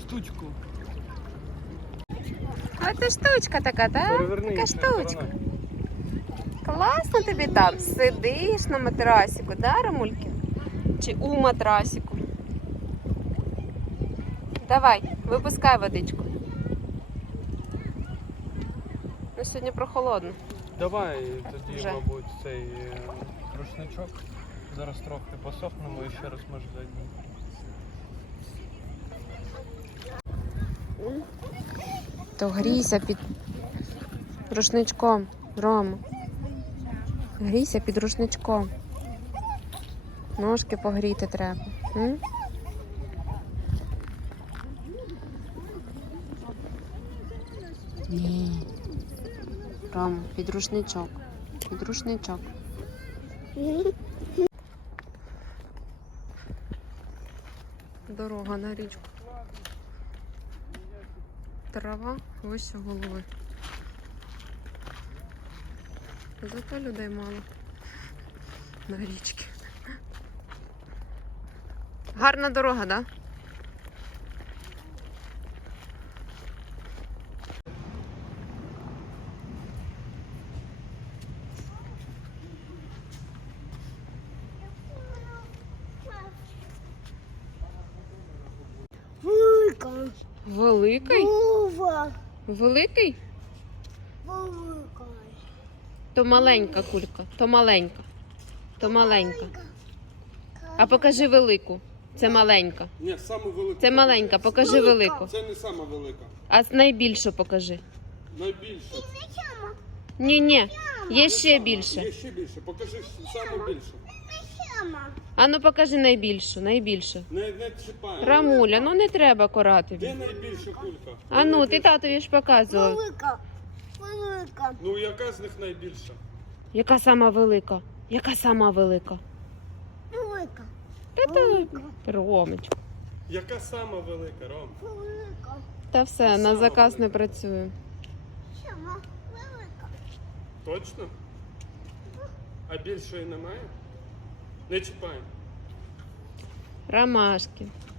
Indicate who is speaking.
Speaker 1: штучку.
Speaker 2: А це штучка така, так?
Speaker 1: Переверни
Speaker 2: Така
Speaker 1: її
Speaker 2: штучка.
Speaker 1: стороною.
Speaker 2: Класно тобі там. Сидиш на матрасику, да, Рамульки? Чи у матрасику? Давай, випускай водичку. Ну, сьогодні прохолодно.
Speaker 1: Давай тоді,
Speaker 2: Вже.
Speaker 1: мабуть, цей рушничок. Зараз трохи посохнемо і ще раз може зайдемо.
Speaker 2: То грійся під рушничком, Рома. Грійся під рушничком. Ножки погріти треба. М? Ні. Рома, під рушничок. Під рушничок. Дорога на річку. Трава вище голови. Зато людей мало на річці. Гарна дорога, так? Да?
Speaker 3: Велика.
Speaker 2: Великий?
Speaker 3: Вова.
Speaker 2: Великий?
Speaker 3: Велика.
Speaker 2: То маленька кулька, то маленька. То маленька. А покажи велику. Це маленька.
Speaker 1: Ні, саме велика.
Speaker 2: Це маленька, покажи велику.
Speaker 1: Це не сама велика.
Speaker 2: А найбільшу покажи.
Speaker 1: Найбільша.
Speaker 2: Ні, є ще більше.
Speaker 1: Є ще більше. Покажи саме більше.
Speaker 2: А ну покажи найбільшу, найбільшу.
Speaker 1: Не чіпай.
Speaker 2: Рамуля, ну не треба кора тобі.
Speaker 1: Де найбільша кулька?
Speaker 2: А ну, ти татові ж показував.
Speaker 3: Велика. Велика.
Speaker 1: Ну, яка з них найбільша?
Speaker 2: Яка сама велика? Яка сама велика?
Speaker 3: Велика.
Speaker 2: Ромочка.
Speaker 1: Яка сама велика, Ром?
Speaker 3: Велика.
Speaker 2: Та все, на заказ не працює.
Speaker 3: Сама велика.
Speaker 1: Точно? А більшої немає? Не чіпай.
Speaker 2: Ромашки.